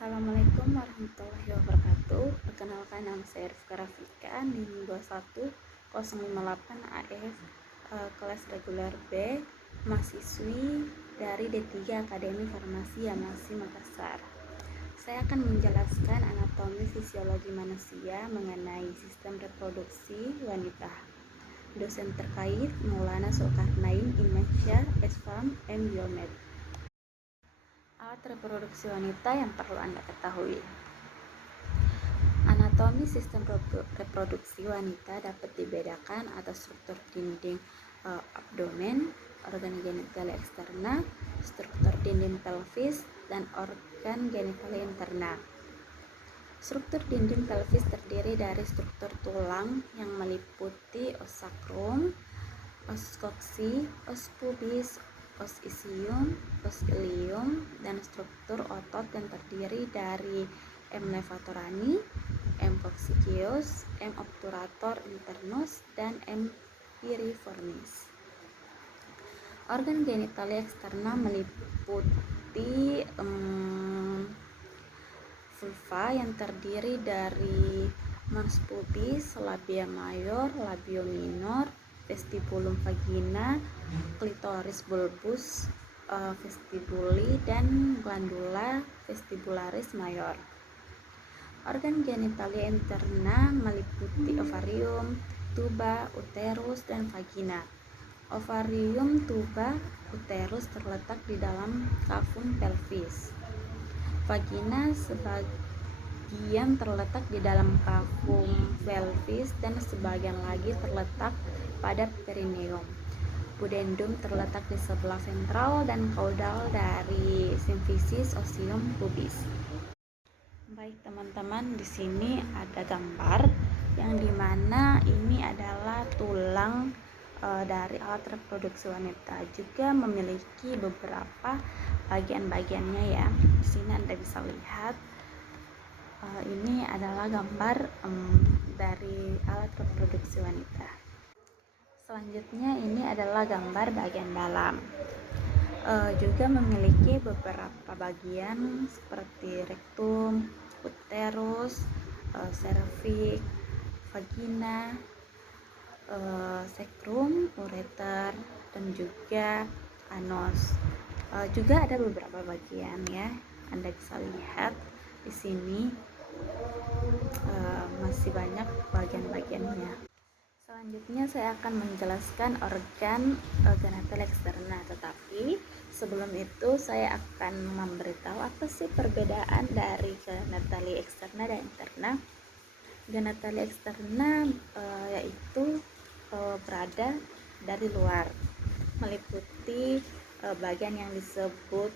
Assalamualaikum warahmatullahi wabarakatuh. Perkenalkan, nama saya Rifka Rafika, NIM 21058 AF, kelas reguler B, mahasiswi dari D3 Akademi Farmasi Yamasi Makassar. Saya akan menjelaskan anatomi fisiologi manusia mengenai sistem reproduksi wanita. Dosen terkait Maulana Zulkarnain, Imsyah, S.Farm, M. Biomed. Alat reproduksi wanita yang perlu Anda ketahui. Anatomi sistem reproduksi wanita dapat dibedakan atas struktur dinding abdomen, organ genital eksterna, struktur dinding pelvis, dan organ genital interna. Struktur dinding pelvis terdiri dari struktur tulang yang meliputi os sacrum, os cocci, os pubis, os ischium, os ilium, dan struktur otot yang terdiri dari M. levatorani, M. coccygeus, M. obturator internus, dan M. piriformis. Organ genitalia eksterna meliputi vulva yang terdiri dari mons pubis, labia mayor, labio minor, vestibulum vagina, klitoris bulbus, vestibuli, dan glandula vestibularis mayor. Organ genitalia interna meliputi ovarium, tuba, uterus, dan vagina. Ovarium, tuba, uterus terletak di dalam kafum pelvis. Vagina sebagian terletak di dalam kafum pelvis dan sebagian lagi terletak pada perineum. Pudendum terletak di sebelah ventral dan caudal dari simfisis osium pubis. Baik teman-teman, di sini ada gambar yang dimana ini adalah tulang dari alat reproduksi wanita, juga memiliki beberapa bagian-bagiannya ya. Di sini Anda bisa lihat ini adalah gambar dari alat reproduksi wanita. Selanjutnya ini adalah gambar bagian dalam. Juga memiliki beberapa bagian seperti rektum, uterus, serviks, vagina, sekrum, ureter, dan juga anus. Juga ada beberapa bagian ya, Anda bisa lihat di sini masih banyak bagian-bagiannya. Selanjutnya saya akan menjelaskan organ genital eksterna, tetapi sebelum itu saya akan memberitahu apa sih perbedaan dari genitalia eksterna dan interna. Genitalia eksterna yaitu berada dari luar, meliputi bagian yang disebut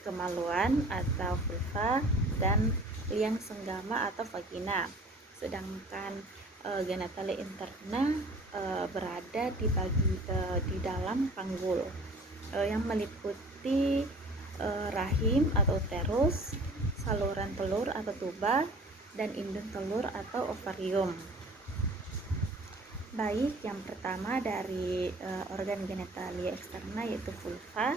kemaluan atau vulva dan liang senggama atau vagina. Sedangkan genitalia interna berada di dalam panggul yang meliputi rahim atau uterus, saluran telur atau tuba, dan indung telur atau ovarium. Baik, yang pertama dari organ genitalia eksterna yaitu vulva,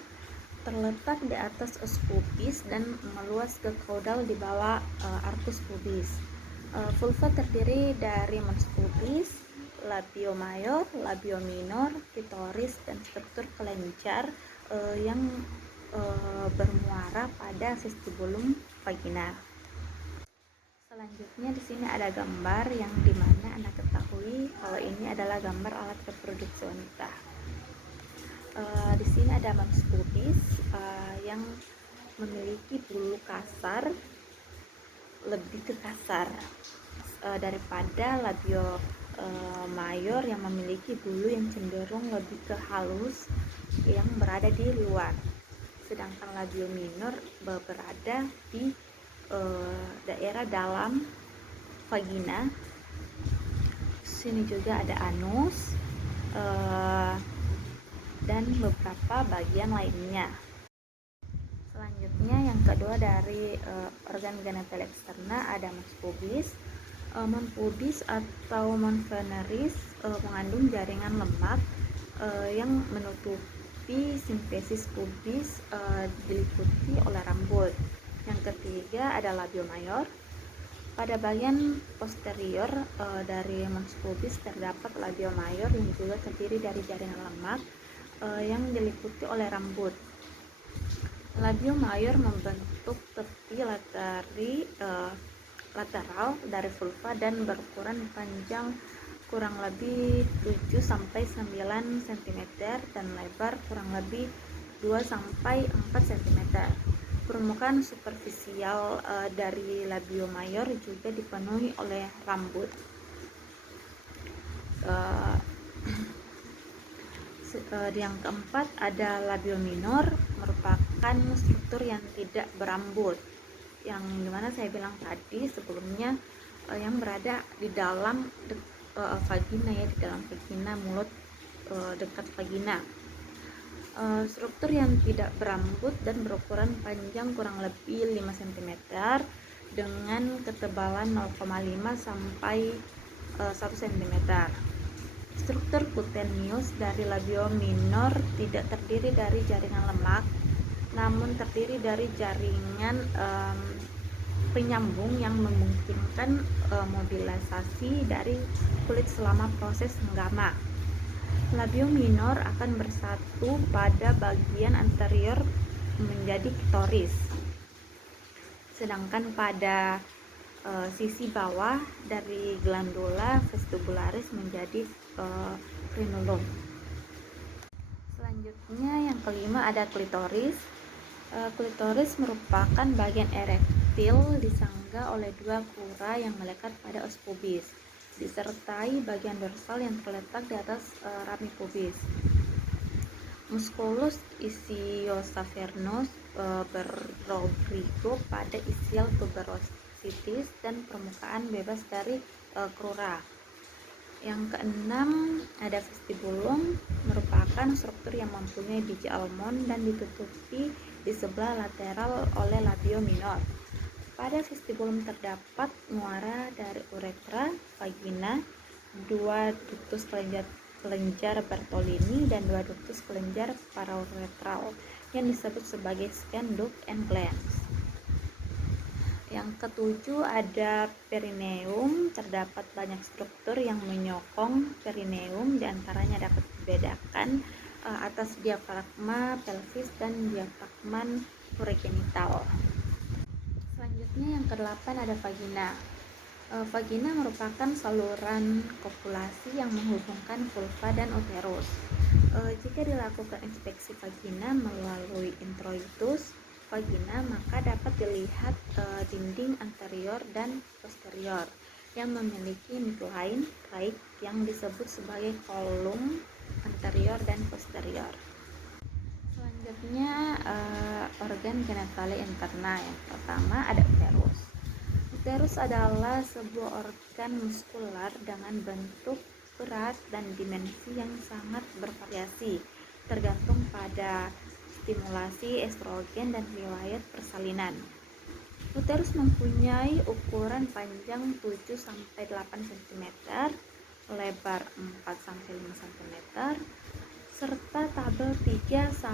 terletak di atas os pubis dan meluas ke caudal di bawah arcus pubis. Vulva terdiri dari mons pubis, labio mayor, labio minor, klitoris, dan struktur kelenjar yang bermuara pada vestibulum vagina. Selanjutnya di sini ada gambar yang dimana Anda ketahui kalau ini adalah gambar alat reproduksi wanita. Di sini ada mons pubis yang memiliki bulu kasar, lebih ke kasar daripada labio mayor yang memiliki bulu yang cenderung lebih ke halus yang berada di luar. Sedangkan labio minor berada di daerah dalam vagina. Sini juga ada anus dan beberapa bagian lainnya. Selanjutnya yang kedua dari organ genital eksterna ada mons pubis. Mons pubis atau mons veneris mengandung jaringan lemak yang menutupi simfisis pubis, diliputi oleh rambut. Yang ketiga ada labio mayor. Pada bagian posterior dari mons pubis terdapat labio mayor yang juga terdiri dari jaringan lemak yang diliputi oleh rambut. Labio mayor membentuk tepi lateral dari vulva dan berukuran panjang kurang lebih 7-9 cm dan lebar kurang lebih 2-4 cm. Permukaan superficial dari labio mayor juga dipenuhi oleh rambut. Yang keempat ada labio minor, merupakan struktur yang tidak berambut, yang dimana saya bilang tadi sebelumnya yang berada di dalam vagina, ya, di dalam vagina, mulut dekat vagina. Struktur yang tidak berambut dan berukuran panjang kurang lebih 5 cm dengan ketebalan 0,5 sampai 1 cm. Struktur cutaneous dari labio minor tidak terdiri dari jaringan lemak, namun terdiri dari jaringan penyambung yang memungkinkan mobilisasi dari kulit selama proses menggama. Labio minor akan bersatu pada bagian anterior menjadi klitoris, sedangkan pada sisi bawah dari glandula vestibularis menjadi frenulum. Selanjutnya yang kelima ada klitoris. Klitoris merupakan bagian erektil disangga oleh dua kura yang melekat pada os pubis, disertai bagian dorsal yang terletak di atas rami pubis. Musculus ischiosavernus berrobrigo pada isial tuberositis dan permukaan bebas dari krura. Yang keenam ada vestibulum, merupakan struktur yang mempunyai biji almond dan ditutupi di sebelah lateral oleh labio minor. Pada vestibulum terdapat muara dari uretra, vagina, dua ductus kelenjar Bartolini dan dua ductus kelenjar parauretral yang disebut sebagai scan duct and glands. Yang ketujuh ada perineum, terdapat banyak struktur yang menyokong perineum, diantaranya dapat dibedakan atas diafragma pelvis dan diafragma urogenital. Selanjutnya yang kedelapan ada vagina. Vagina merupakan saluran kopulasi yang menghubungkan vulva dan uterus. Jika dilakukan inspeksi vagina melalui introitus vagina, maka dapat dilihat dinding anterior dan posterior yang memiliki midline right yang disebut sebagai kolum anterior dan posterior. Selanjutnya organ genitalia interna. Yang pertama ada uterus. Uterus adalah sebuah organ muskular dengan bentuk, berat, dan dimensi yang sangat bervariasi tergantung pada stimulasi estrogen dan riwayat persalinan. Uterus mempunyai ukuran panjang 7-8 cm, lebar 4-5 cm, serta tabel 3-4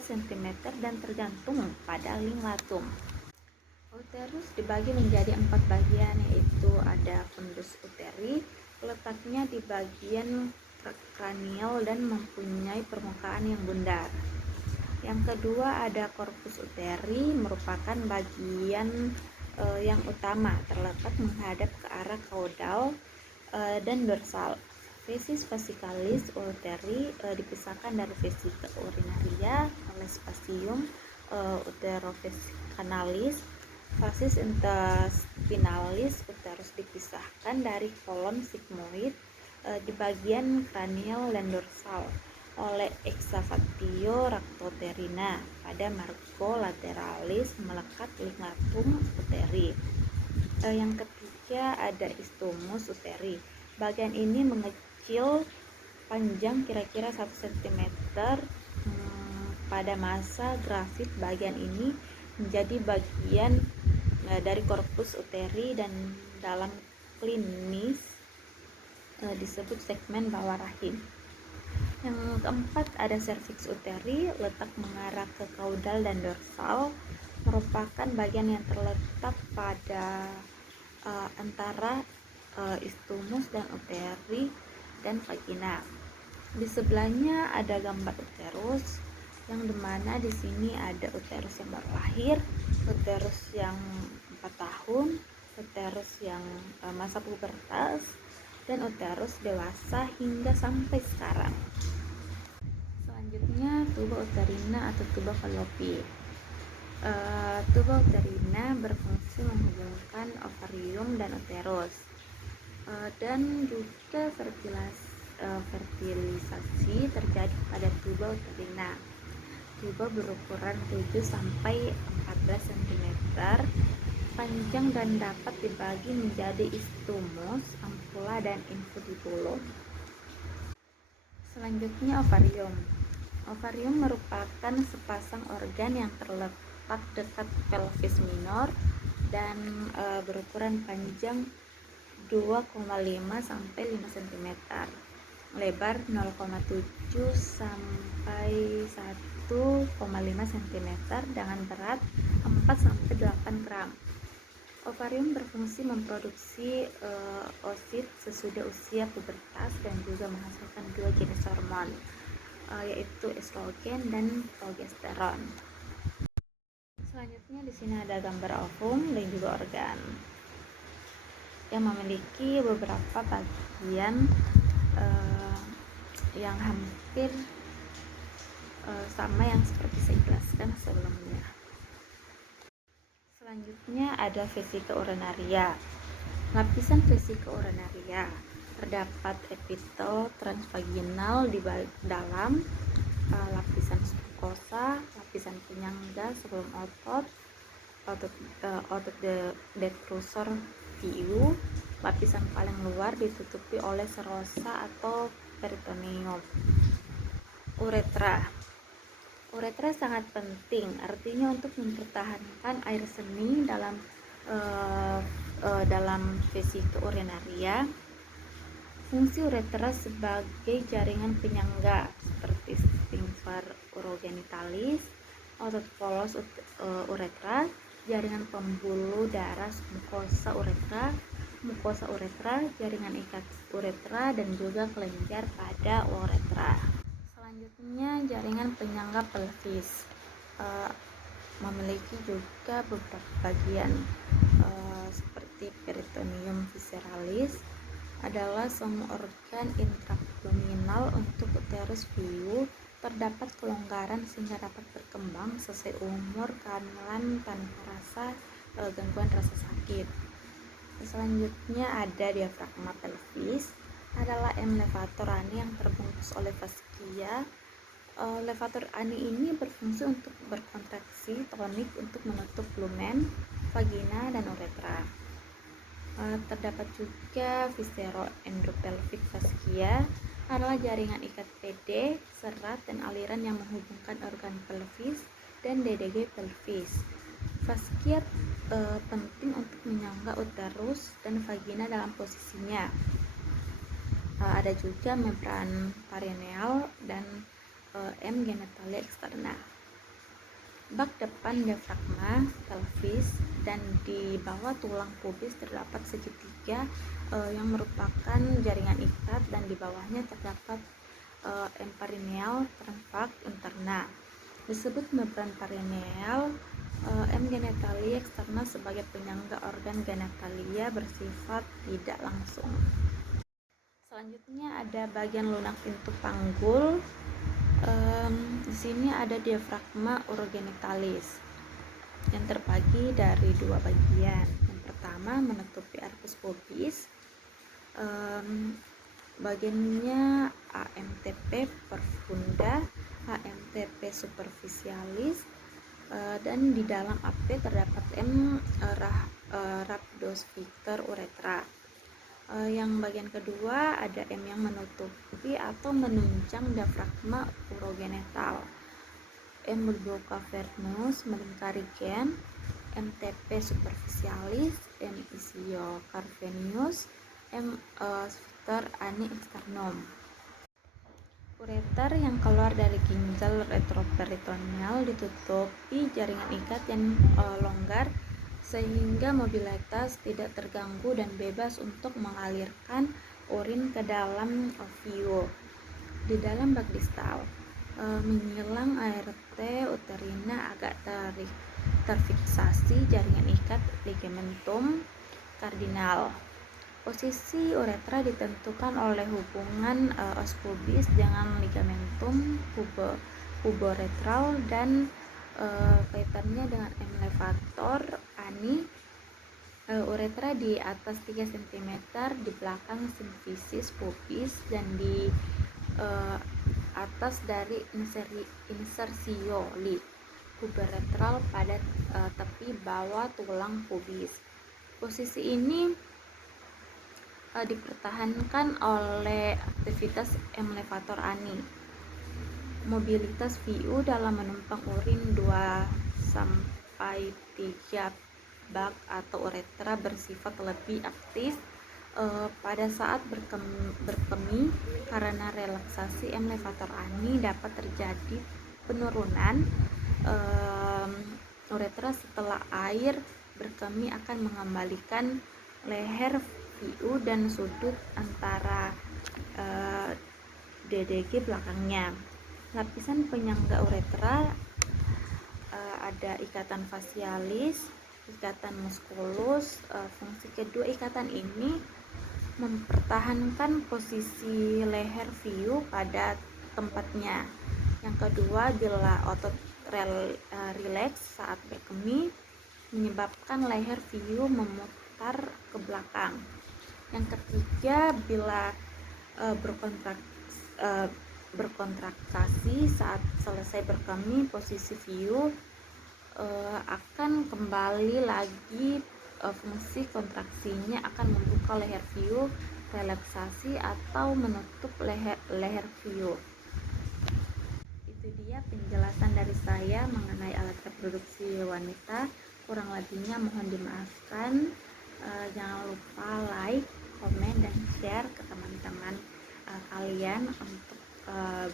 cm dan tergantung pada linglatum. Uterus dibagi menjadi 4 bagian, yaitu ada fundus uteri, letaknya di bagian kranial dan mempunyai permukaan yang bundar. Yang kedua ada corpus uteri, merupakan bagian yang utama, terletak menghadap ke arah caudal dan dorsal. Fesis vesicalis uteri dipisahkan dari vesika urinaria oleh spasium uterovesicanalis. Fasis intestinalis uterus dipisahkan dari kolon sigmoid di bagian kranial dan dorsal oleh exavatio ractoterina. Pada margo lateralis melekat lignatum uteri. Yang ketiga ada istumus uteri. Bagian ini mengecil, panjang kira-kira 1 cm. Pada masa grafit bagian ini menjadi bagian dari korpus uteri dan dalam klinis disebut segmen bawah rahim. Yang keempat ada cervix uteri, letak mengarah ke caudal dan dorsal, merupakan bagian yang terletak pada antara istumus dan uteri dan vagina. Di sebelahnya ada gambar uterus, yang dimana di sini ada uterus yang baru lahir, uterus yang 4 tahun, uterus yang masa pubertas, dan uterus dewasa hingga sampai sekarang. Selanjutnya tuba uterina atau tuba fallopi. Tuba uterina berfungsi menghubungkan ovarium dan uterus, dan juga fertilisasi terjadi pada tuba uterina. Tuba berukuran 7 sampai 14 cm panjang dan dapat dibagi menjadi istumus, ampula, dan infundibulum. Selanjutnya ovarium. Ovarium merupakan sepasang organ yang terletak dekat pelvis minor dan berukuran panjang 2,5 sampai 5 cm, lebar 0,7 sampai 1,5 cm dengan berat 4 sampai 8 gram. Ovarium berfungsi memproduksi oosit sesudah usia pubertas dan juga menghasilkan 2 jenis hormon, yaitu estrogen dan progesteron. Selanjutnya di sini ada gambar ovum dan juga organ yang memiliki beberapa bagian yang hampir sama yang seperti saya jelaskan sebelumnya. Selanjutnya ada vesika urinaria. Lapisan vesika urinaria terdapat epitel transvaginal di dalam lapisan submukosa, lapisan penyangga sebelum otot detrusor VU. Lapisan paling luar ditutupi oleh serosa atau peritoneum. Uretra sangat penting, artinya untuk mempertahankan air seni dalam vesika urinaria. Fungsi uretra sebagai jaringan penyangga seperti sphincter urogenitalis, otot polos uretra, jaringan pembuluh darah mukosa uretra, jaringan ikat uretra, dan juga kelenjar pada uretra. Selanjutnya jaringan penyangga pelvis memiliki juga beberapa bagian seperti peritoneum visceralis adalah semua organ intraabdominal untuk uterus VU. Terdapat kelonggaran sehingga dapat berkembang sesuai umur kehamilan tanpa gangguan rasa sakit. Selanjutnya ada diafragma pelvis, adalah levator ani yang terbungkus oleh fascia. Levator ani ini berfungsi untuk berkontraksi tonik untuk menutup lumen, vagina, dan uretra. Terdapat juga visceroendopelvic fascia, adalah jaringan ikat PD, serat, dan aliran yang menghubungkan organ pelvis dan DDG pelvis. Fascia penting untuk menyangga uterus dan vagina dalam posisinya. Ada juga membran perineal dan M genitalia externa. Bak depan diafragma pelvis dan di bawah tulang pubis terdapat segitiga yang merupakan jaringan ikat, dan di bawahnya terdapat M perineal truncatus interna. Disebut membran perineal. M genitalia externa sebagai penyangga organ genitalia bersifat tidak langsung. Selanjutnya ada bagian lunak pintu panggul. Di sini ada diafragma urogenitalis yang terbagi dari 2 bagian. Yang pertama menutupi arcus pubis, bagiannya AMTP profunda, AMTP superficialis, dan di dalam AP terdapat M rhabdosphincter uretra. Yang bagian kedua ada M yang menutupi atau menunjang diafragma urogenital, M bulbocavernous melingkari gen, MTP superficialis, M ischiocavernius, M sphincter ani externum. Ureter yang keluar dari ginjal retroperitoneal ditutupi jaringan ikat yang longgar sehingga mobilitas tidak terganggu dan bebas untuk mengalirkan urin ke dalam VU. Di dalam bak distal, menyilang ART uterina agak terfiksasi jaringan ikat ligamentum kardinal. Posisi uretra ditentukan oleh hubungan os pubis dengan ligamentum puboretral dan kaitannya dengan emlevator ani. Uretra di atas 3 cm, di belakang simfisis pubis, dan di atas dari insersioli puboretral pada tepi bawah tulang pubis. Posisi ini dipertahankan oleh aktivitas emlevator ani. Mobilitas VU dalam menumpang urin 2-3 bak atau uretra bersifat lebih aktif pada saat berkemih. Karena relaksasi emlevator ani dapat terjadi penurunan uretra setelah air berkemih akan mengembalikan leher VU dan sudut antara DDG belakangnya. Lapisan penyangga uretra ada ikatan fasialis, ikatan muskulus. Fungsi kedua ikatan ini mempertahankan posisi leher VU pada tempatnya. Yang kedua, bila otot rileks saat berkemih, menyebabkan leher VU memutar ke belakang. Yang ketiga, bila berkontraksi saat selesai berkemih, posisi VU akan kembali lagi, fungsi kontraksinya akan membuka leher VU, relaksasi atau menutup leher VU. Itu dia penjelasan dari saya mengenai alat reproduksi wanita. Kurang lebihnya mohon dimaafkan. Jangan lupa like, komen, dan share ke teman-teman kalian untuk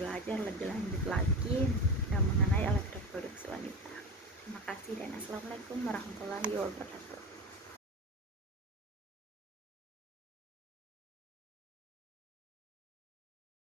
belajar lebih lanjut lagi mengenai alat reproduksi wanita. Terima kasih dan assalamualaikum warahmatullahi wabarakatuh.